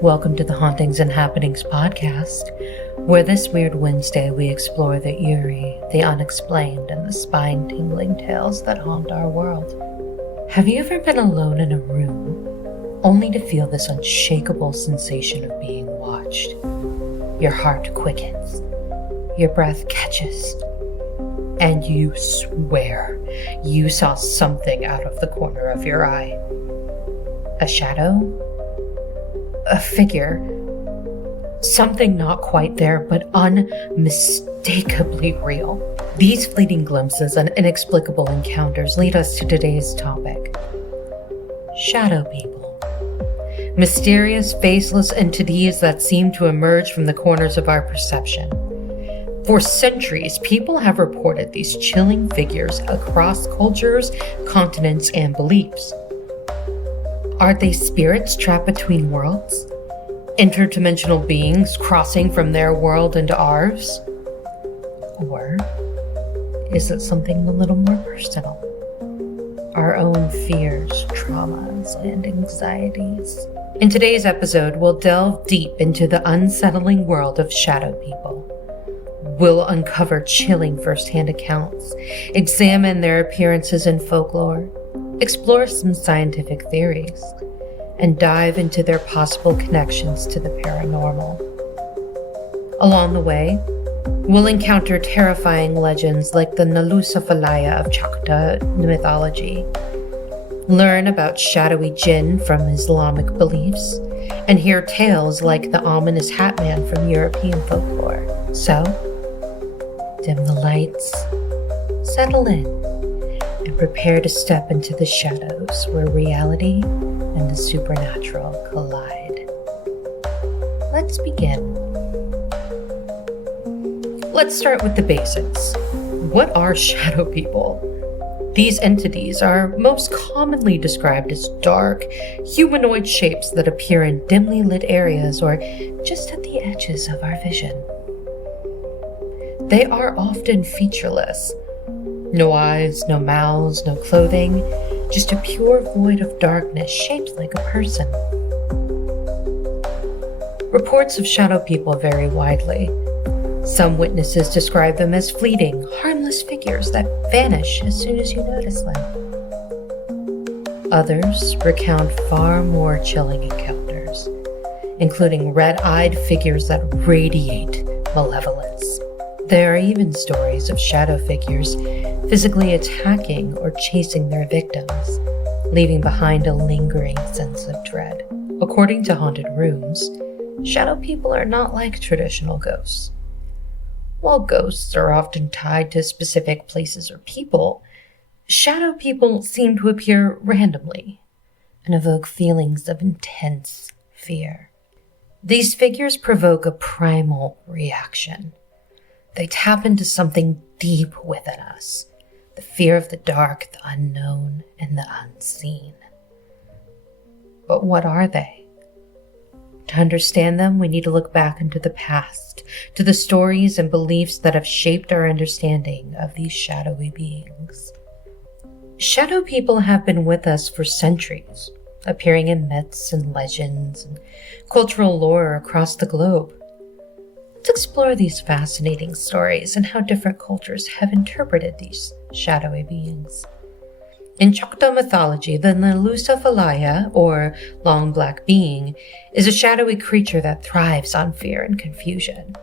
Welcome to the Hauntings and Happenings podcast, where this weird Wednesday we explore the eerie, the unexplained, and the spine-tingling tales that haunt our world. Have you ever been alone in a room, only to feel this unshakable sensation of being watched? Your heart quickens, your breath catches, and you swear you saw something out of the corner of your eye. A shadow? A figure? Something not quite there, but unmistakably real. These fleeting glimpses and inexplicable encounters lead us to today's topic. Shadow people. Mysterious, faceless entities that seem to emerge from the corners of our perception. For centuries, people have reported these chilling figures across cultures, continents, and beliefs. Are they spirits trapped between worlds? Interdimensional beings crossing from their world into ours? Or is it something a little more personal? Our own fears, traumas, and anxieties. In today's episode, we'll delve deep into the unsettling world of shadow people. We'll uncover chilling first-hand accounts, examine their appearances in folklore, explore some scientific theories, and dive into their possible connections to the paranormal. Along the way, we'll encounter terrifying legends like the Nalusa Falaya of Choctaw mythology, learn about shadowy jinn from Islamic beliefs, and hear tales like the ominous Hat Man from European folklore. So, dim the lights, settle in, and prepare to step into the shadows where reality and the supernatural collide. Let's begin. Let's start with the basics. What are shadow people? These entities are most commonly described as dark, humanoid shapes that appear in dimly lit areas or just at the edges of our vision. They are often featureless. No eyes, no mouths, no clothing, just a pure void of darkness shaped like a person. Reports of shadow people vary widely. Some witnesses describe them as fleeting, harmless figures that vanish as soon as you notice them. Others recount far more chilling encounters, including red-eyed figures that radiate malevolence. There are even stories of shadow figures physically attacking or chasing their victims, leaving behind a lingering sense of dread. According to haunted rooms, shadow people are not like traditional ghosts. While ghosts are often tied to specific places or people, shadow people seem to appear randomly and evoke feelings of intense fear. These figures provoke a primal reaction. They tap into something deep within us, the fear of the dark, the unknown, and the unseen. But what are they? To understand them, we need to look back into the past, to the stories and beliefs that have shaped our understanding of these shadowy beings. Shadow people have been with us for centuries, appearing in myths and legends and cultural lore across the globe. Let's explore these fascinating stories and how different cultures have interpreted these shadowy beings. In Choctaw mythology, the Nalusa Falaya, or long black being, is a shadowy creature that thrives on fear and confusion.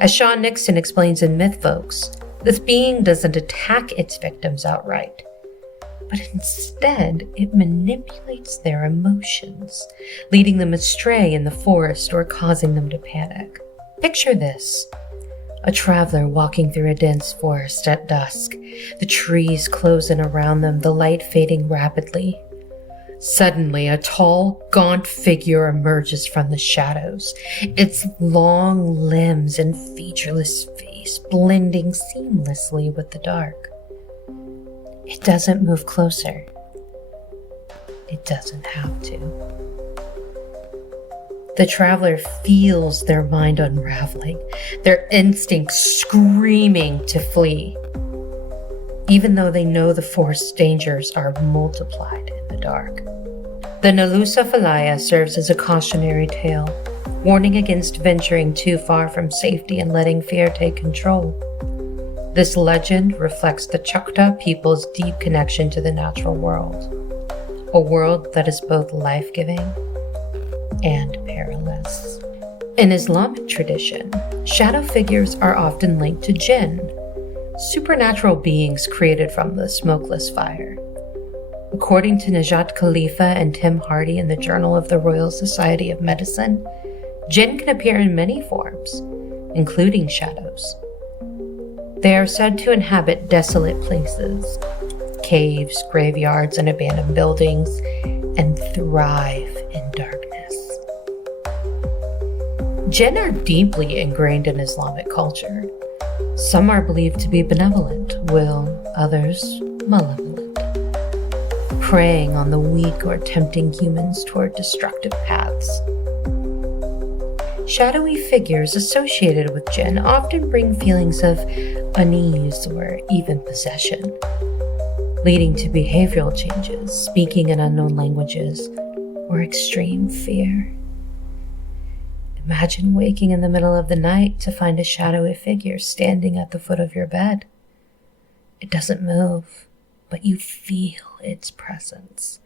As Sean Nixon explains in Mythfolks, this being doesn't attack its victims outright, but instead it manipulates their emotions, leading them astray in the forest or causing them to panic. Picture this. A traveler walking through a dense forest at dusk, the trees close in around them, the light fading rapidly. Suddenly, a tall, gaunt figure emerges from the shadows, its long limbs and featureless face blending seamlessly with the dark. It doesn't move closer. It doesn't have to. The traveler feels their mind unraveling, their instincts screaming to flee, even though they know the forest's dangers are multiplied in the dark. The Nalusa Falaya serves as a cautionary tale, warning against venturing too far from safety and letting fear take control. This legend reflects the Choctaw people's deep connection to the natural world, a world that is both life-giving and perilous. In Islamic tradition, shadow figures are often linked to jinn, supernatural beings created from the smokeless fire. According to Najat Khalifa and Tim Hardy in the Journal of the Royal Society of Medicine, jinn can appear in many forms, including shadows. They are said to inhabit desolate places, caves, graveyards, and abandoned buildings, and thrive in darkness. Jinn are deeply ingrained in Islamic culture. Some are believed to be benevolent, while others malevolent, preying on the weak or tempting humans toward destructive paths. Shadowy figures associated with jinn often bring feelings of unease or even possession, leading to behavioral changes, speaking in unknown languages, or extreme fear. Imagine waking in the middle of the night to find a shadowy figure standing at the foot of your bed. It doesn't move, but you feel its presence.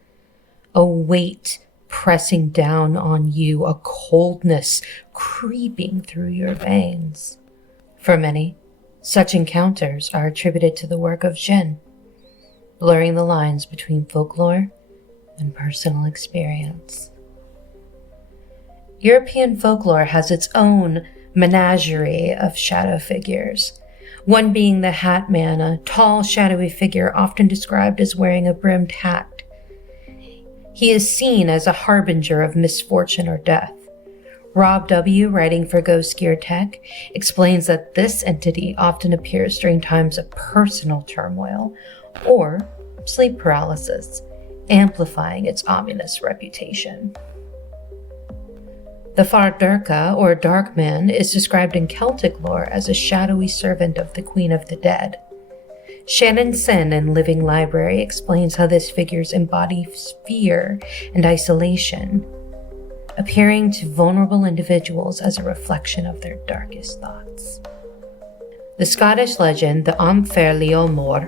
A weight pressing down on you, a coldness creeping through your veins. For many, such encounters are attributed to the work of jinn, blurring the lines between folklore and personal experience. European folklore has its own menagerie of shadow figures, one being the Hat Man, a tall, shadowy figure often described as wearing a brimmed hat. He is seen as a harbinger of misfortune or death. Rob W., writing for Ghost Gear Tech, explains that this entity often appears during times of personal turmoil or sleep paralysis, amplifying its ominous reputation. The Fardurka, or Dark Man, is described in Celtic lore as a shadowy servant of the Queen of the Dead. Shannon Sen in Living Library explains how this figure embodies fear and isolation, appearing to vulnerable individuals as a reflection of their darkest thoughts. The Scottish legend, the Am Fair Leo Mor,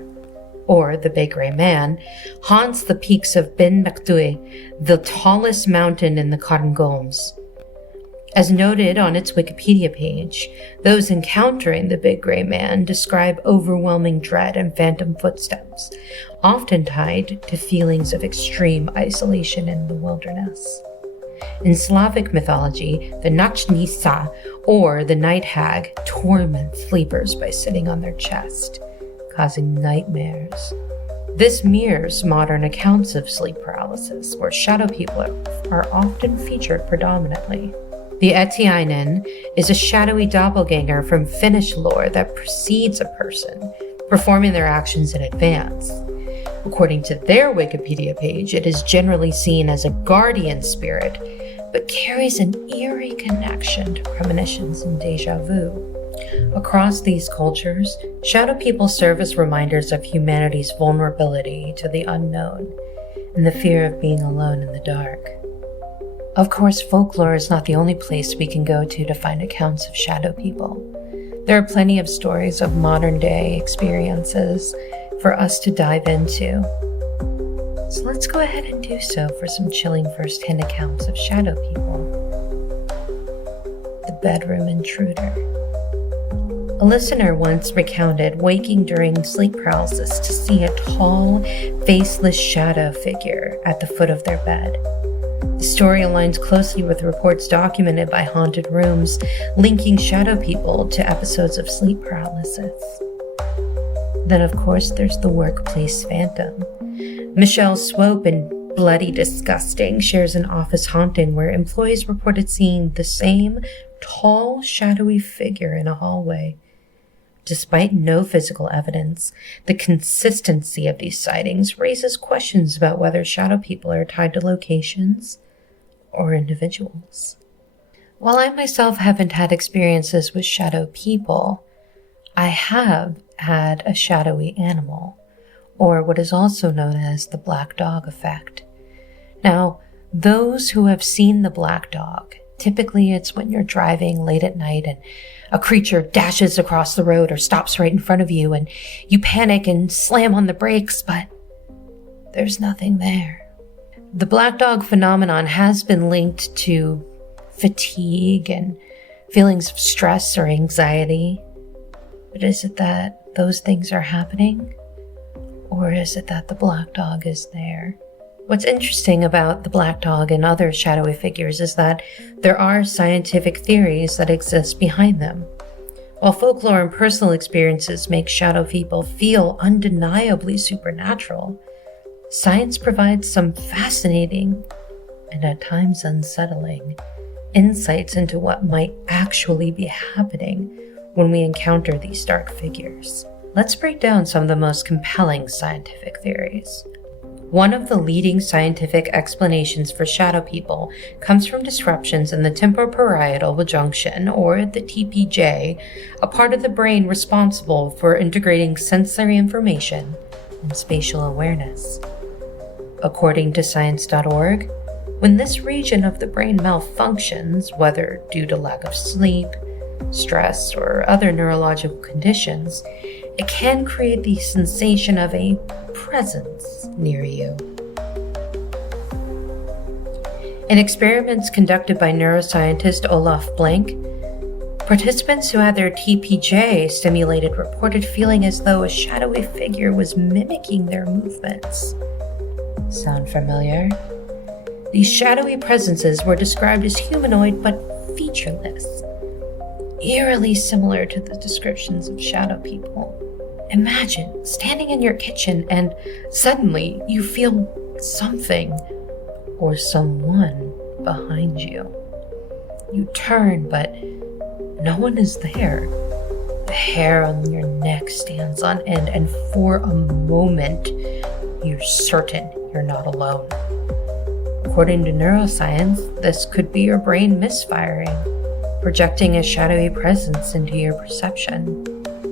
or the Big Grey Man, haunts the peaks of Ben Macdui, the tallest mountain in the Cairngorms. As noted on its Wikipedia page, those encountering the Big Grey Man describe overwhelming dread and phantom footsteps, often tied to feelings of extreme isolation in the wilderness. In Slavic mythology, the Nochni Sa, or the Night Hag, torments sleepers by sitting on their chest, causing nightmares. This mirrors modern accounts of sleep paralysis, where shadow people are often featured predominantly. The Etiainen is a shadowy doppelganger from Finnish lore that precedes a person, performing their actions in advance. According to their Wikipedia page, it is generally seen as a guardian spirit, but carries an eerie connection to premonitions and déjà vu. Across these cultures, shadow people serve as reminders of humanity's vulnerability to the unknown and the fear of being alone in the dark. Of course, folklore is not the only place we can go to find accounts of shadow people. There are plenty of stories of modern-day experiences for us to dive into. So let's go ahead and do so for some chilling first-hand accounts of shadow people. The Bedroom Intruder. A listener once recounted waking during sleep paralysis to see a tall, faceless shadow figure at the foot of their bed. The story aligns closely with reports documented by Haunted Rooms, linking shadow people to episodes of sleep paralysis. Then, of course, there's the Workplace Phantom. Michelle Swope in Bloody Disgusting shares an office haunting where employees reported seeing the same tall, shadowy figure in a hallway. Despite no physical evidence, the consistency of these sightings raises questions about whether shadow people are tied to locations or individuals. While I myself haven't had experiences with shadow people, I have had a shadowy animal, or what is also known as the black dog effect. Now, Those who have seen the black dog, typically it's when you're driving late at night and a creature dashes across the road or stops right in front of you and you panic and slam on the brakes, but there's nothing there. The black dog phenomenon has been linked to fatigue and feelings of stress or anxiety. But is it that those things are happening? Or is it that the black dog is there? What's interesting about the black dog and other shadowy figures is that there are scientific theories that exist behind them. While folklore and personal experiences make shadow people feel undeniably supernatural, science provides some fascinating and at times unsettling insights into what might actually be happening when we encounter these dark figures. Let's break down some of the most compelling scientific theories. One of the leading scientific explanations for shadow people comes from disruptions in the temporoparietal junction, or the TPJ, a part of the brain responsible for integrating sensory information and spatial awareness. According to science.org, when this region of the brain malfunctions, whether due to lack of sleep, stress, or other neurological conditions, it can create the sensation of a presence near you. In experiments conducted by neuroscientist Olaf Blank, participants who had their TPJ stimulated reported feeling as though a shadowy figure was mimicking their movements. Sound familiar? These shadowy presences were described as humanoid but featureless, eerily similar to the descriptions of shadow people. Imagine standing in your kitchen and suddenly you feel something or someone behind you. You turn, but no one is there. The hair on your neck stands on end, and for a moment, you're certain you're not alone. According to neuroscience, this could be your brain misfiring, projecting a shadowy presence into your perception.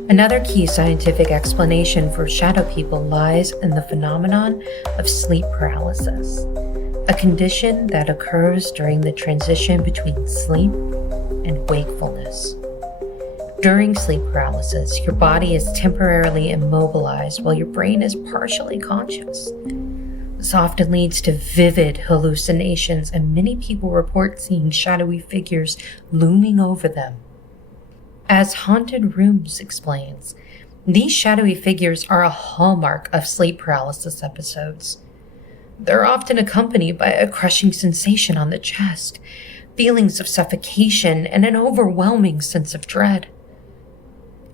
Another key scientific explanation for shadow people lies in the phenomenon of sleep paralysis, a condition that occurs during the transition between sleep and wakefulness. During sleep paralysis, your body is temporarily immobilized while your brain is partially conscious. This often leads to vivid hallucinations, and many people report seeing shadowy figures looming over them. As Haunted Rooms explains, these shadowy figures are a hallmark of sleep paralysis episodes. They're often accompanied by a crushing sensation on the chest, feelings of suffocation, and an overwhelming sense of dread.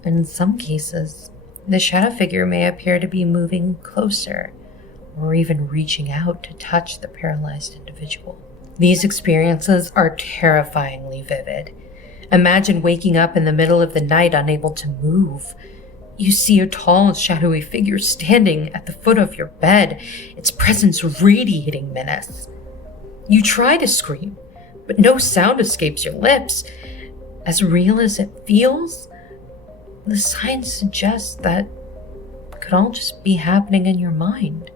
In some cases, the shadow figure may appear to be moving closer, or even reaching out to touch the paralyzed individual. These experiences are terrifyingly vivid. Imagine waking up in the middle of the night unable to move. You see a tall, shadowy figure standing at the foot of your bed, its presence radiating menace. You try to scream, but no sound escapes your lips. As real as it feels, the science suggests that it could all just be happening in your mind.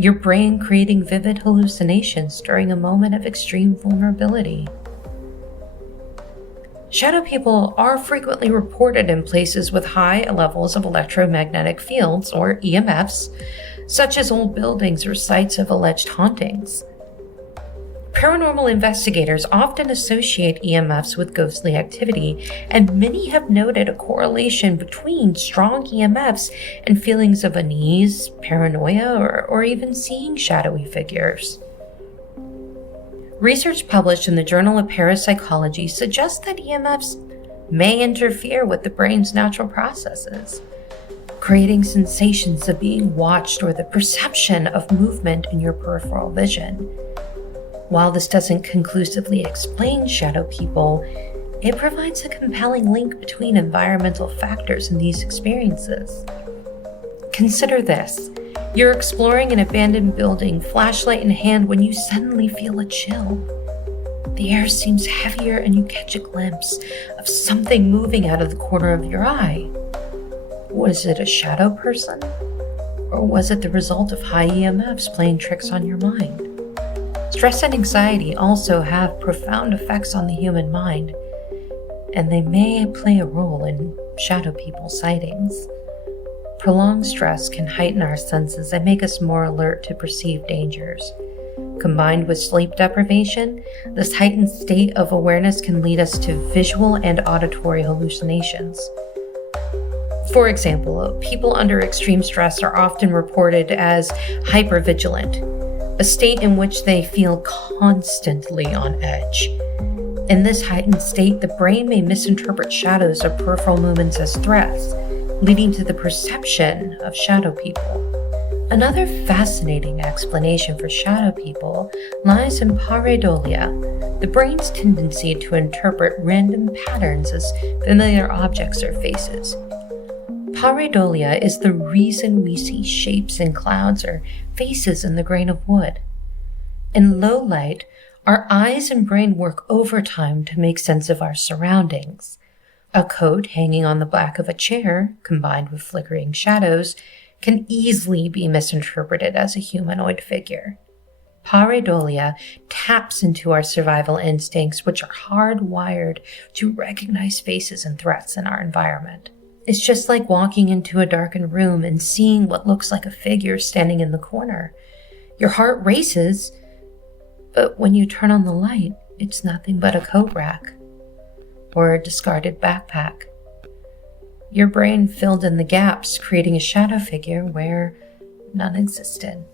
Your brain creating vivid hallucinations during a moment of extreme vulnerability. Shadow people are frequently reported in places with high levels of electromagnetic fields, or EMFs, such as old buildings or sites of alleged hauntings. Paranormal investigators often associate EMFs with ghostly activity, and many have noted a correlation between strong EMFs and feelings of unease, paranoia, or even seeing shadowy figures. Research published in the Journal of Parapsychology suggests that EMFs may interfere with the brain's natural processes, creating sensations of being watched or the perception of movement in your peripheral vision. While this doesn't conclusively explain shadow people, it provides a compelling link between environmental factors in these experiences. Consider this. You're exploring an abandoned building, flashlight in hand, when you suddenly feel a chill. The air seems heavier and you catch a glimpse of something moving out of the corner of your eye. Was it a shadow person? Or was it the result of high EMFs playing tricks on your mind? Stress and anxiety also have profound effects on the human mind, and they may play a role in shadow people sightings. Prolonged stress can heighten our senses and make us more alert to perceived dangers. Combined with sleep deprivation, this heightened state of awareness can lead us to visual and auditory hallucinations. For example, people under extreme stress are often reported as hypervigilant, a state in which they feel constantly on edge. In this heightened state, the brain may misinterpret shadows or peripheral movements as threats, leading to the perception of shadow people. Another fascinating explanation for shadow people lies in pareidolia, the brain's tendency to interpret random patterns as familiar objects or faces. Pareidolia is the reason we see shapes in clouds or faces in the grain of wood. In low light, our eyes and brain work overtime to make sense of our surroundings. A coat hanging on the back of a chair, combined with flickering shadows, can easily be misinterpreted as a humanoid figure. Pareidolia taps into our survival instincts, which are hardwired to recognize faces and threats in our environment. It's just like walking into a darkened room and seeing what looks like a figure standing in the corner. Your heart races, but when you turn on the light, it's nothing but a coat rack or a discarded backpack. Your brain filled in the gaps, creating a shadow figure where none existed.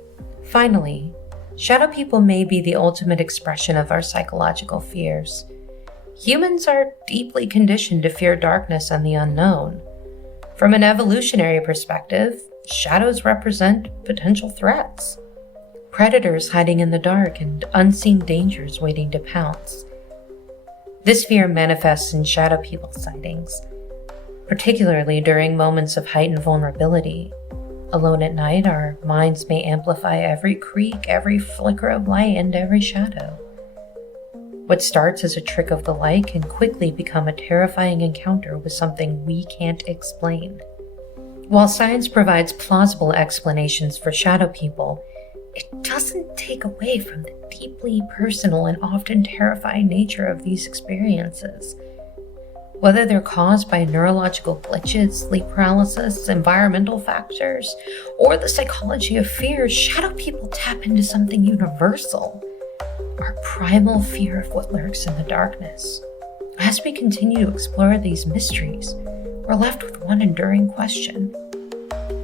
Finally, shadow people may be the ultimate expression of our psychological fears. Humans are deeply conditioned to fear darkness and the unknown. From an evolutionary perspective, shadows represent potential threats. Predators hiding in the dark and unseen dangers waiting to pounce. This fear manifests in shadow people sightings, particularly during moments of heightened vulnerability. Alone at night, our minds may amplify every creak, every flicker of light, and every shadow. What starts as a trick of the light can quickly become a terrifying encounter with something we can't explain. While science provides plausible explanations for shadow people, it doesn't take away from the deeply personal and often terrifying nature of these experiences. Whether they're caused by neurological glitches, sleep paralysis, environmental factors, or the psychology of fear, shadow people tap into something universal: our primal fear of what lurks in the darkness. As we continue to explore these mysteries, we're left with one enduring question: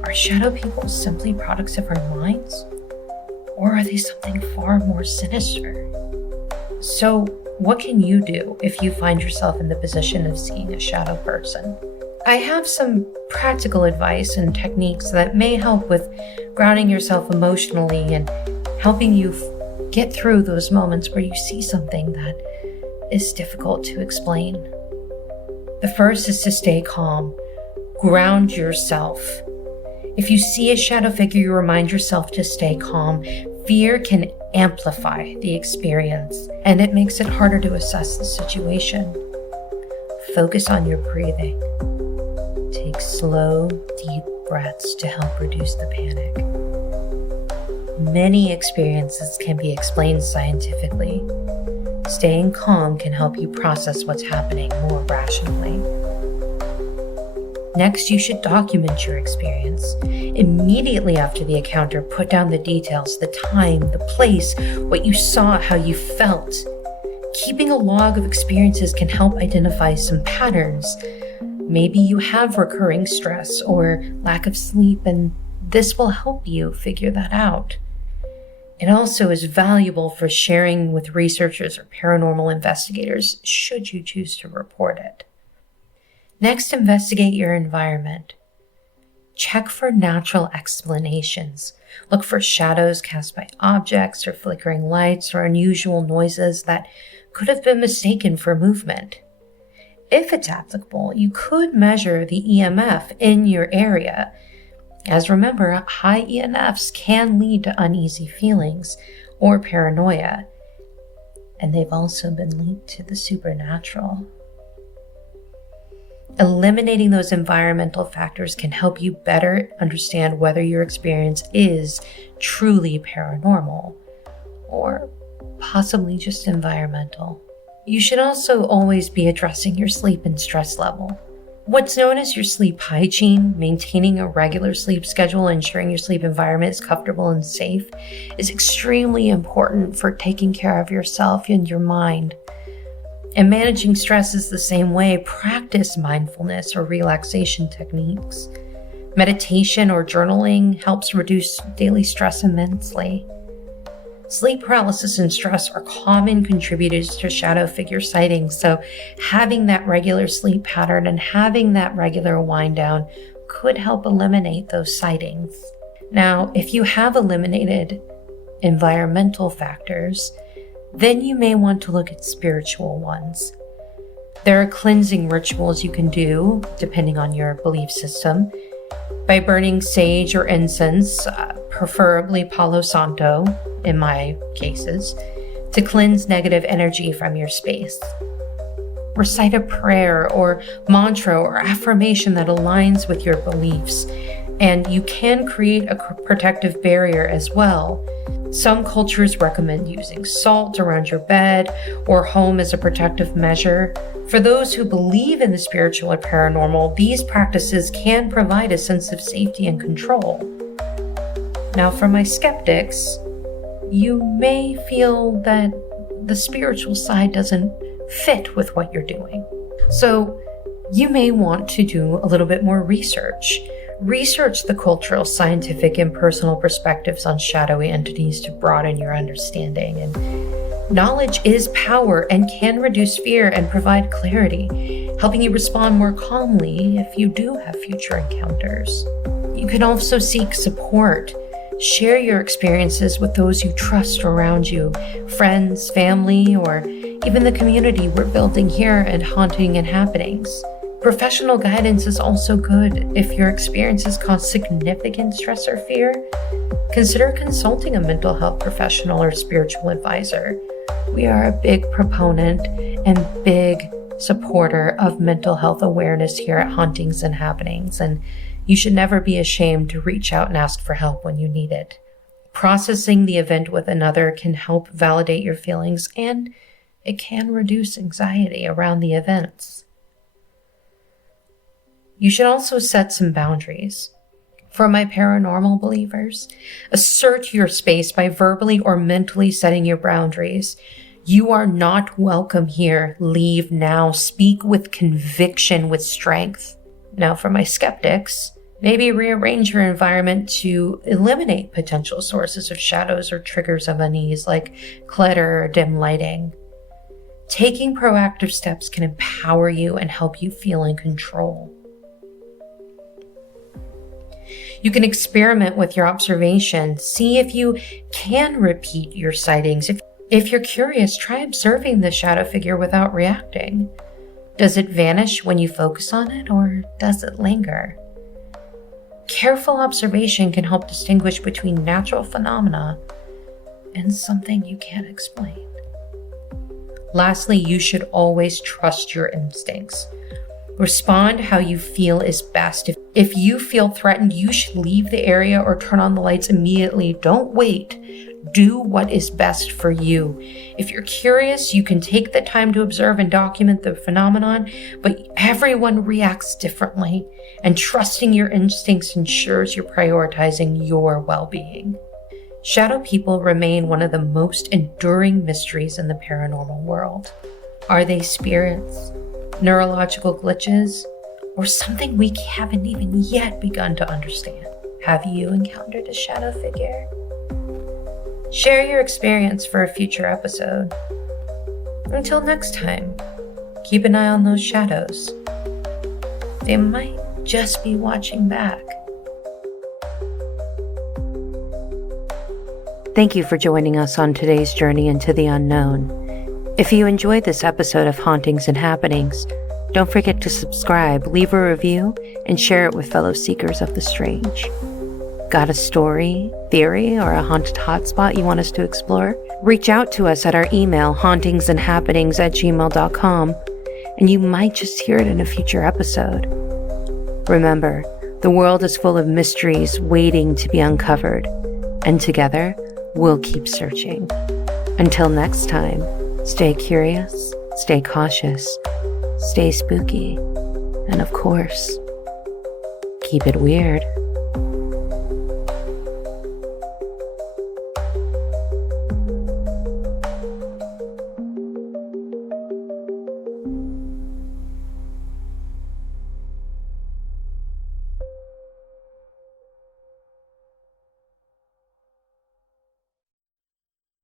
are shadow people simply products of our minds? Or are they something far more sinister? So, what can you do if you find yourself in the position of seeing a shadow person? I have some practical advice and techniques that may help with grounding yourself emotionally and helping you get through those moments where you see something that is difficult to explain. The first is to stay calm. Ground yourself. If you see a shadow figure, you remind yourself to stay calm. Fear can amplify the experience, and it makes it harder to assess the situation. Focus on your breathing. Take slow, deep breaths to help reduce the panic. Many experiences can be explained scientifically. Staying calm can help you process what's happening more rationally. Next, you should document your experience. Immediately after the encounter, put down the details, the time, the place, what you saw, how you felt. Keeping a log of experiences can help identify some patterns. Maybe you have recurring stress or lack of sleep, and this will help you figure that out. It also is valuable for sharing with researchers or paranormal investigators, should you choose to report it. Next, investigate your environment. Check for natural explanations. Look for shadows cast by objects or flickering lights or unusual noises that could have been mistaken for movement. If it's applicable, you could measure the EMF in your area. As remember, high EMFs can lead to uneasy feelings or paranoia, and they've also been linked to the supernatural. Eliminating those environmental factors can help you better understand whether your experience is truly paranormal or possibly just environmental. You should also always be addressing your sleep and stress level. What's known as your sleep hygiene, maintaining a regular sleep schedule, ensuring your sleep environment is comfortable and safe, is extremely important for taking care of yourself and your mind. And managing stress is the same way. Practice mindfulness or relaxation techniques. Meditation or journaling helps reduce daily stress immensely. Sleep paralysis and stress are common contributors to shadow figure sightings, so having that regular sleep pattern and having that regular wind down could help eliminate those sightings. Now, if you have eliminated environmental factors, then you may want to look at spiritual ones. There are cleansing rituals you can do, depending on your belief system, by burning sage or incense, preferably Palo Santo, in my cases, to cleanse negative energy from your space. Recite a prayer or mantra or affirmation that aligns with your beliefs, and you can create a protective barrier as well. Some cultures recommend using salt around your bed or home as a protective measure. For those who believe in the spiritual or paranormal, these practices can provide a sense of safety and control. Now, for my skeptics, you may feel that the spiritual side doesn't fit with what you're doing. So you may want to do a little bit more research. Research the cultural, scientific, and personal perspectives on shadowy entities to broaden your understanding. And knowledge is power and can reduce fear and provide clarity, helping you respond more calmly if you do have future encounters. You can also seek support. Share your experiences with those you trust around you, friends, family, or even the community we're building here at Haunting and Happenings. Professional guidance is also good. If your experiences cause significant stress or fear, consider consulting a mental health professional or spiritual advisor. We are a big proponent and big supporter of mental health awareness here at Hauntings and Happenings, and you should never be ashamed to reach out and ask for help when you need it. Processing the event with another can help validate your feelings, and it can reduce anxiety around the events. You should also set some boundaries. For my paranormal believers, assert your space by verbally or mentally setting your boundaries. You are not welcome here. Leave now. Speak with conviction, with strength. Now, for my skeptics, maybe rearrange your environment to eliminate potential sources of shadows or triggers of unease like clutter or dim lighting. Taking proactive steps can empower you and help you feel in control. You can experiment with your observation. See if you can repeat your sightings. If you're curious, try observing the shadow figure without reacting. Does it vanish when you focus on it, or does it linger? Careful observation can help distinguish between natural phenomena and something you can't explain. Lastly, you should always trust your instincts. Respond how you feel is best. If you feel threatened, you should leave the area or turn on the lights immediately. Don't wait. Do what is best for you. If you're curious, you can take the time to observe and document the phenomenon, but everyone reacts differently, and trusting your instincts ensures you're prioritizing your well-being. Shadow people remain one of the most enduring mysteries in the paranormal world. Are they spirits, neurological glitches, or something we haven't even yet begun to understand? Have you encountered a shadow figure? Share your experience for a future episode. Until next time, keep an eye on those shadows. They might just be watching back. Thank you for joining us on today's journey into the unknown. If you enjoyed this episode of Hauntings and Happenings, don't forget to subscribe, leave a review, and share it with fellow seekers of the strange. Got a story, theory, or a haunted hotspot you want us to explore? Reach out to us at our email, hauntingsandhappenings@gmail.com, and you might just hear it in a future episode. Remember, the world is full of mysteries waiting to be uncovered, and together, we'll keep searching. Until next time, stay curious, stay cautious, stay spooky, and of course, keep it weird.